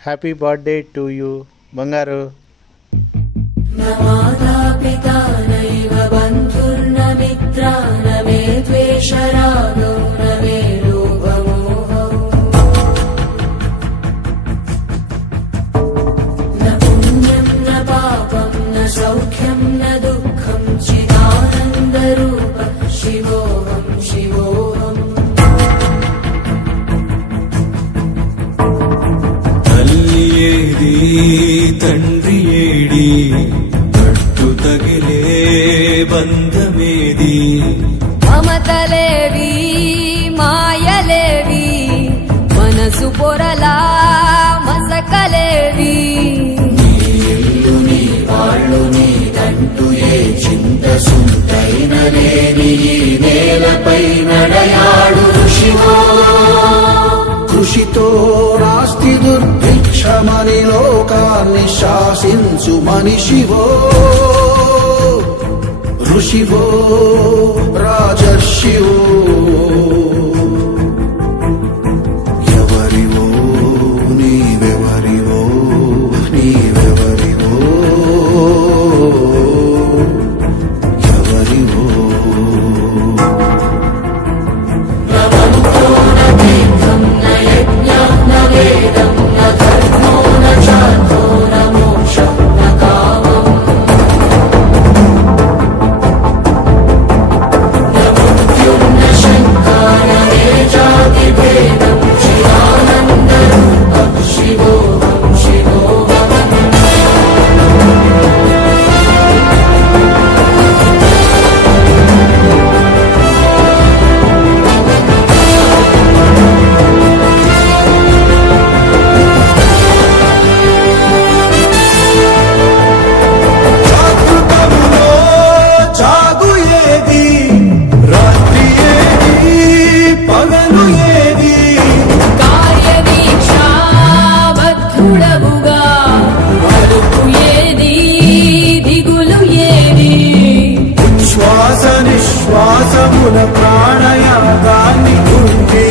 Happy birthday to you బంగారు. మాతా పితా నైవ బంధుర్న మిత్రా నమే ద్వేషరాగో నమే లోభమోహో న పుణ్యం న పాపం న సౌఖ్యం న దుఃఖం చిదానందరూప శివోహం శివోహం. తల్లి ఏది తండ్రి ఏడి కట్టు తగిలే బంధమేది మమతలేవి మాయలేవి మనసు పొరలా మసకలేవి. నీ ఇల్లు నీ వాళ్ళు నీదంటూ ఏ చింత సుంటైన లేని ఈ నేలపై నడయాడు ఋషివో. కృషితో నాస్తి దుర్భిక్షమని లోకాన్ని శాసించు మనిషివో. ఋషివో రాజర్షివో ఎవరివో నీవెవరివో నీవెవరివో ఎవరివో. శ్వాసముల ప్రాణయాగాన్ని గుండె